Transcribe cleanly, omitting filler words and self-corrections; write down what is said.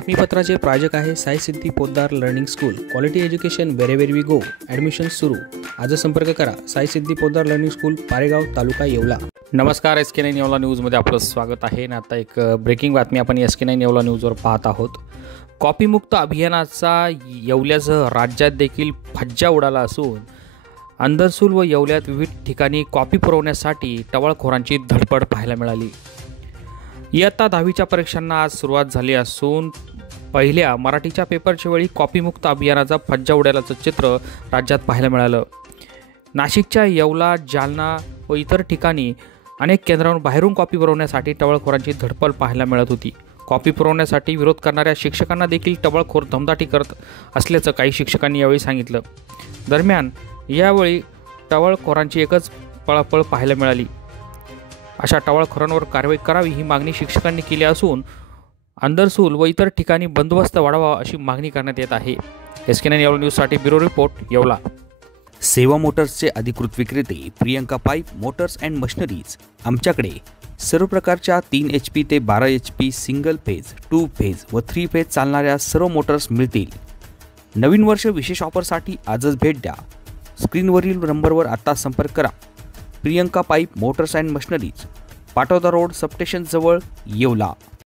बातमीपत्राचे प्रायोजक आहे Sai Siddhi Poddar learning school. Quality education wherever we go. Admission सुरू. आज संपर्क करा. Sai Siddhi Poddar learning school, Paregaon, taluka Yeola. नमस्कार, SK9 येवला न्यूजमध्ये आपलं स्वागत आहे. आणि आता एक ब्रेकिंग बातमी आपण SK9 येवला न्यूजवर पाहत आहोत. कॉपीमुक्त अभियानाचा येवल्यासह राज्यात देखील फज्जा उडाला असून अंदरसूल व येवल्यात विविध ठिकाणी कॉपी पुरवण्यासाठी टवाळखोरांची धडपड पाहायला मिळाली. इयत्ता 10वीच्या परीक्षांना आज सुरुवात झाली असून पहिल्या मराठीच्या पेपरच्या वेळी कॉपीमुक्त अभियानाचा फज्जा उडाल्याचं चित्र राज्यात पाहायला मिळालं. नाशिकच्या येवला, जालना व इतर ठिकाणी अनेक केंद्रांवर बाहेरून कॉपी पुरवण्यासाठी टवाळखोरांची धडपड पाहायला मिळत होती. कॉपी पुरवण्यासाठी विरोध करणाऱ्या शिक्षकांना देखील टवाळखोर दमदाटी करत असल्याचं काही शिक्षकांनी यावेळी सांगितलं. दरम्यान यावेळी टवाळखोरांची एकच पळापळ पाहायला मिळाली. अशा टवाळखोरांवर कारवाई करावी ही मागणी शिक्षकांनी केली असून अंदरसूल व इतर ठिकाणी बंदोबस्त वाढवावा अशी मागणी करण्यात येत आहे. SK9 येवला न्यूजसाठी ब्युरो रिपोर्ट, येवला. सेवा मोटर्सचे अधिकृत विक्रेते Priyanka pipe Motors and machineries. आमच्याकडे सर्व प्रकारच्या 3 HP ते 12 HP सिंगल फेज, 2 फेज व 3 फेज चालणाऱ्या सर्व मोटर्स मिळतील. नवीन वर्ष विशेष ऑफरसाठी आजच भेट द्या. स्क्रीनवरील नंबरवर आता संपर्क करा. Priyanka pipe Motors and machineries, Patoda road, substation जवळ, येवला.